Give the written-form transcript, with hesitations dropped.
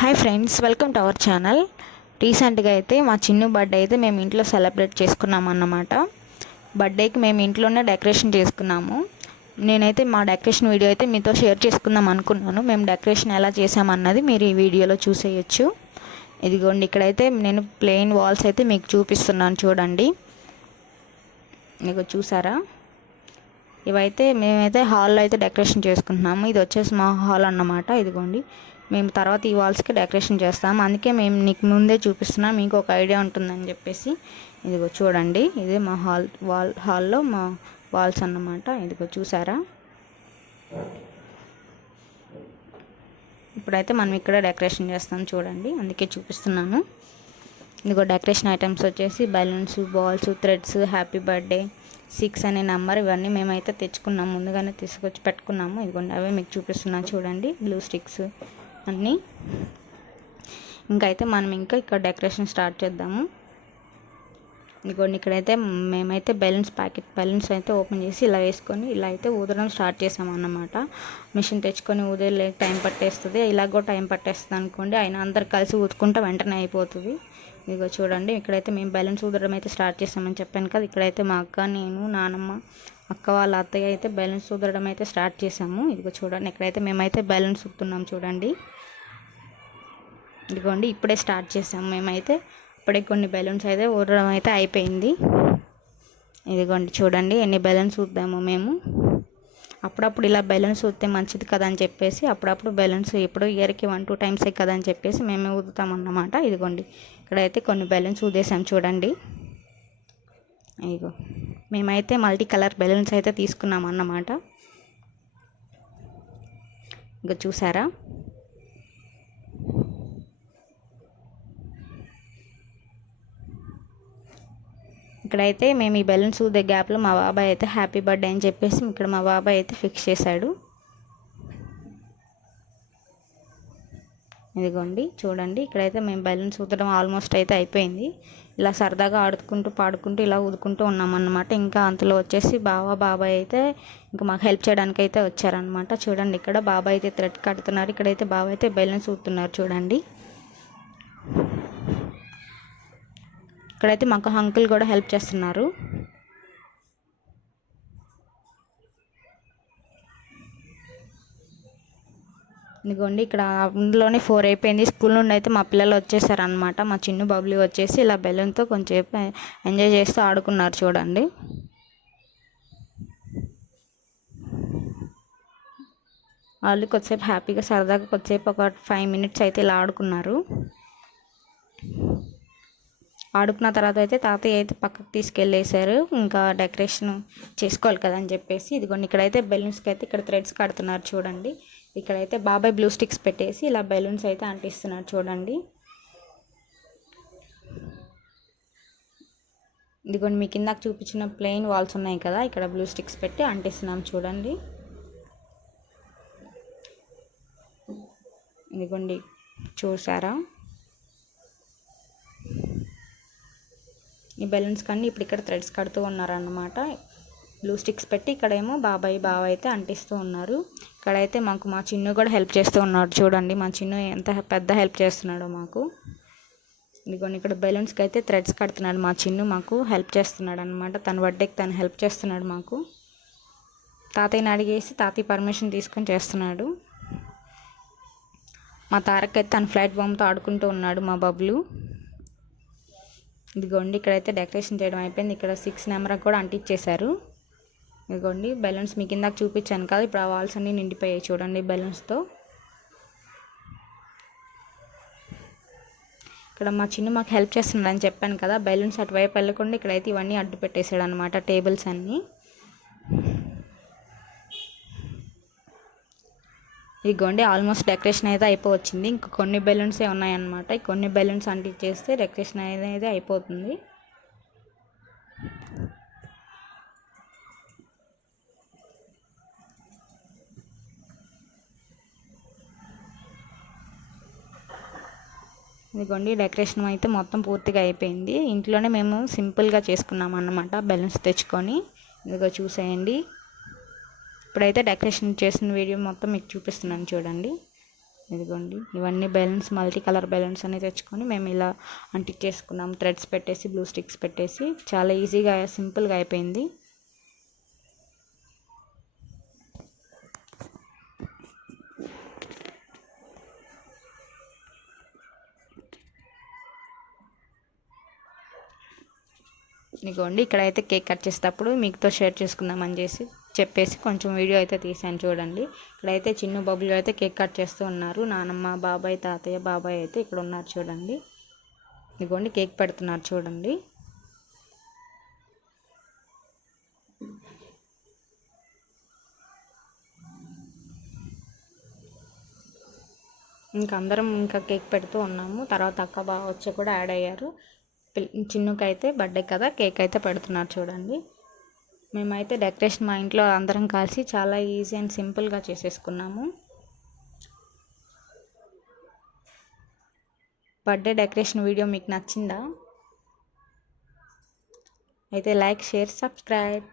Hi friends, welcome to our channel. రీసెంట్గా అయితే మా చిన్ను బర్త్డే అయితే మేము ఇంట్లో సెలబ్రేట్ చేసుకున్నాం అన్నమాట. బర్త్డేకి మేము ఇంట్లోనే డెకరేషన్ చేసుకున్నాము. నేనైతే మా డెకరేషన్ వీడియో అయితే మీతో షేర్ చేసుకుందాం అనుకున్నాను. మేము డెకరేషన్ ఎలా చేసామన్నది మీరు ఈ వీడియోలో చూసేయచ్చు. ఇదిగోండి, ఇక్కడైతే నేను ప్లెయిన్ వాల్స్ అయితే మీకు చూపిస్తున్నాను చూడండి. మీకు చూసారా? ఇవైతే మేమైతే హాల్లో అయితే డెకరేషన్ చేసుకుంటున్నాము. ఇది వచ్చేసి మా హాల్ అన్నమాట. ఇదిగోండి, మేము తర్వాత ఈ వాల్స్కి డెకరేషన్ చేస్తాము. అందుకే మేము నీకు ముందే చూపిస్తున్నాం, మీకు ఒక ఐడియా ఉంటుందని చెప్పేసి. ఇదిగో చూడండి, ఇది మా హాల్లో మా వాల్స్ అన్నమాట. ఇదిగో చూసారా? ఇప్పుడైతే మనం ఇక్కడ డెకరేషన్ చేస్తాం చూడండి, అందుకే చూపిస్తున్నాను. ఇదిగో డెకరేషన్ ఐటమ్స్ వచ్చేసి balloons, balls, threads, happy birthday 6 అనే నెంబర్, ఇవన్నీ మేమైతే తెచ్చుకున్నాము, ముందుగానే తీసుకొచ్చి పెట్టుకున్నాము. ఇదిగోండి, అవే మీకు చూపిస్తున్నాను చూడండి, గ్లూ స్టిక్స్ అన్నీ. ఇంకైతే మనం ఇక్కడ డెకరేషన్ స్టార్ట్ చేద్దాము. ఇదిగోండి, ఇక్కడైతే మేమైతే బెలూన్స్ అయితే ఓపెన్ చేసి ఇలా వేసుకొని ఇలా అయితే ఊదడం స్టార్ట్ చేసాము అన్నమాట. మిషన్ తెచ్చుకొని ఊదే టైం పట్టేస్తుంది, ఇలాగో టైం పట్టేస్తుంది అనుకోండి. అయినా అందరు కలిసి ఊదుకుంటే వెంటనే అయిపోతుంది. ఇదిగో చూడండి, ఇక్కడైతే మేము బెలూన్స్ ఊదడం అయితే స్టార్ట్ చేసామని చెప్పాను కదా. ఇక్కడైతే మా అక్క, నేను, నానమ్మ, అక్క వాళ్ళ అత్తయ్య అయితే బెలూన్స్ ఊదడం అయితే స్టార్ట్ చేసాము. ఇదిగో చూడండి, ఇక్కడైతే మేమైతే బెలూన్స్ ఊదుతున్నాం చూడండి. ఇదిగోండి, ఇప్పుడే స్టార్ట్ చేసాము మేమైతే. ఇప్పుడే కొన్ని బెలూన్స్ అయితే ఊదడం అయితే అయిపోయింది. ఇదిగోండి చూడండి, ఎన్ని బెలూన్స్ ఊద్దాము మేము. అప్పుడప్పుడు ఇలా బెలూన్స్ ఊదితే మంచిది కదా అని చెప్పేసి అప్పుడప్పుడు బెలూన్స్ ఇప్పుడు ఇయర్కి 1-2 టైమ్సే కదా అని చెప్పేసి మేమే ఊదుతాం అన్నమాట. ఇదిగోండి, ఇక్కడైతే కొన్ని బెలూన్స్ ఊదేసాం చూడండి. ఇదిగో మేమైతే మల్టీ కలర్ బెలూన్స్ అయితే తీసుకున్నాం అన్నమాట. ఇంకా చూసారా? ఇక్కడైతే మేము ఈ బెలూన్స్ ఊదే గ్యాప్లో మా బాబాయ్ అయితే హ్యాపీ బర్త్డే అని చెప్పేసి ఇక్కడ మా బాబాయ్ అయితే ఫిక్స్ చేశాడు. ఇదిగోండి చూడండి, ఇక్కడైతే మేము బెలూన్స్ ఊదడం ఆల్మోస్ట్ అయితే అయిపోయింది. ఇలా సరదాగా ఆడుకుంటూ పాడుకుంటూ ఇలా ఊదుకుంటూ ఉన్నామన్నమాట. ఇంకా అంతలో వచ్చేసి బాబాయ్ అయితే ఇంకా మాకు హెల్ప్ చేయడానికి అయితే వచ్చారనమాట. చూడండి, ఇక్కడ బాబాయ్ అయితే థ్రెడ్ కడుతున్నారు, ఇక్కడైతే బాబాయ్ అయితే బెలూన్స్ ఊదుతున్నారు చూడండి. ఇక్కడైతే మాకు అంకుల్ కూడా హెల్ప్ చేస్తున్నారు. ఇదిగోండి, ఇక్కడ అందులోనే 4 అయిపోయింది. స్కూల్ నుండి అయితే మా పిల్లలు వచ్చేసారనమాట. మా చిన్న బబ్లీ వచ్చేసి ఇలా బెలూన్తో కొంచెంసేపు ఎంజాయ్ చేస్తూ ఆడుకున్నారు చూడండి. వాళ్ళు కొద్దిసేపు హ్యాపీగా సరదాగా కొద్దిసేపు ఒక 5 మినిట్స్ అయితే ఇలా ఆడుకున్నారు. ఆడుకున్న తర్వాత అయితే తాతయ్య అయితే పక్కకు తీసుకెళ్ళేశారు, ఇంకా డెకరేషన్ చేసుకోవాలి కదా అని చెప్పేసి. ఇదిగోండి, ఇక్కడైతే బెలూన్స్కి అయితే ఇక్కడ థ్రెడ్స్ కడుతున్నారు చూడండి. ఇక్కడైతే బాబాయ్ బ్లూ స్టిక్స్ పెట్టేసి ఇలా బెలూన్స్ అయితే అంటిస్తున్నారు చూడండి. ఇదిగోండి, మీ కింద చూపించిన ప్లెయిన్ వాల్స్ ఉన్నాయి కదా, ఇక్కడ బ్లూ స్టిక్స్ పెట్టి అంటిస్తున్నాం చూడండి. ఇదిగోండి చూసారా? ఈ బెలూన్స్ కన్నీ ఇప్పుడు ఇక్కడ థ్రెడ్స్ కడుతూ ఉన్నారన్నమాట. బ్లూ స్టిక్స్ పెట్టి ఇక్కడేమో బాబాయ్ అయితే అంటిస్తూ ఉన్నారు. ఇక్కడైతే మాకు మా చిన్ను కూడా హెల్ప్ చేస్తూ ఉన్నాడు చూడండి. మా చిన్ను ఎంత పెద్ద హెల్ప్ చేస్తున్నాడో మాకు. ఇదిగోండి, ఇక్కడ బెలూన్స్కి అయితే థ్రెడ్స్ కడుతున్నాడు మా చిన్ను, మాకు హెల్ప్ చేస్తున్నాడు అనమాట. తన బర్త్డేకి తను హెల్ప్ చేస్తున్నాడు మాకు. తాతయ్యని అడిగేసి తాతయ్య పర్మిషన్ తీసుకొని చేస్తున్నాడు. మా తారక్ అయితే తన ఫ్లైట్ బొమ్మతో ఆడుకుంటూ ఉన్నాడు మా బబ్లు. ఇదిగోండి, ఇక్కడైతే డెకరేషన్ చేయడం అయిపోయింది. ఇక్కడ 6 నెంబర్ కూడా అంటించేశారు. ఇదిగోండి, బెలూన్స్ మీకు ఇందాక చూపించాను కదా, ఇప్పుడు ఆ వాల్స్ అన్నీ నిండిపోయాయి చూడండి బెలూన్స్తో. ఇక్కడ మా చిన్న మాకు హెల్ప్ చేస్తున్నాడు అని చెప్పాను కదా, బెలూన్స్ అటువైపు వెళ్ళకుండా ఇక్కడైతే ఇవన్నీ అడ్డు పెట్టేశాడు అనమాట, టేబుల్స్ అన్నీ. ఇదిగోండి, ఆల్మోస్ట్ డెకరేషన్ అయితే అయిపోవచ్చింది. ఇంకా కొన్ని బెలూన్సే ఉన్నాయన్నమాట. ఈ కొన్ని బెలూన్స్ అంటించేస్తే డెకరేషన్ అనేది అయిపోతుంది. ఇదిగోండి, డెకరేషన్ అయితే మొత్తం పూర్తిగా అయిపోయింది. ఇంట్లోనే మేము సింపుల్గా చేసుకున్నాం అన్నమాట, బెలూన్స్ తెచ్చుకొని. ఇదిగో చూసేయండి, ఇప్పుడైతే డెకరేషన్ చేసిన వీడియో మొత్తం మీకు చూపిస్తున్నాను చూడండి. ఇదిగోండి ఇవన్నీ బెలూన్స్ మల్టీ కలర్ బెలూన్స్ అన్ని తెచ్చుకొని మేము ఇలా అంటించేసుకున్నాం. థ్రెడ్స్ పెట్టేసి బ్లూ స్టిక్స్ పెట్టేసి చాలా ఈజీగా సింపుల్గా అయిపోయింది. ఇదిగోండి ఇక్కడైతే కేక్ కట్ చేసేటప్పుడు మీతో షేర్ చేసుకుందామని చెప్పేసి కొంచెం వీడియో అయితే తీసాను చూడండి. ఇక్కడైతే చిన్న బబ్బులు అయితే కేక్ కట్ చేస్తూ ఉన్నారు. నానమ్మ, బాబాయ్, తాతయ్య, బాబాయ్ అయితే ఇక్కడ ఉన్నారు చూడండి. ఇదిగోండి కేక్ పెడుతున్నారు చూడండి. ఇంకా అందరం ఇంకా కేక్ పెడుతూ ఉన్నాము. తర్వాత అక్క బావ వచ్చి కూడా యాడ్ అయ్యారు. చిన్నుకైతే బర్త్డే కదా కేక్ అయితే పెడుతున్నారు చూడండి. మేమైతే డెకరేషన్ మా ఇంట్లో అందరం కలిసి చాలా ఈజీ అండ్ సింపుల్గా చేసేసుకున్నాము. బర్త్డే డెకరేషన్ వీడియో మీకు నచ్చిందా? అయితే లైక్, షేర్, సబ్స్క్రైబ్.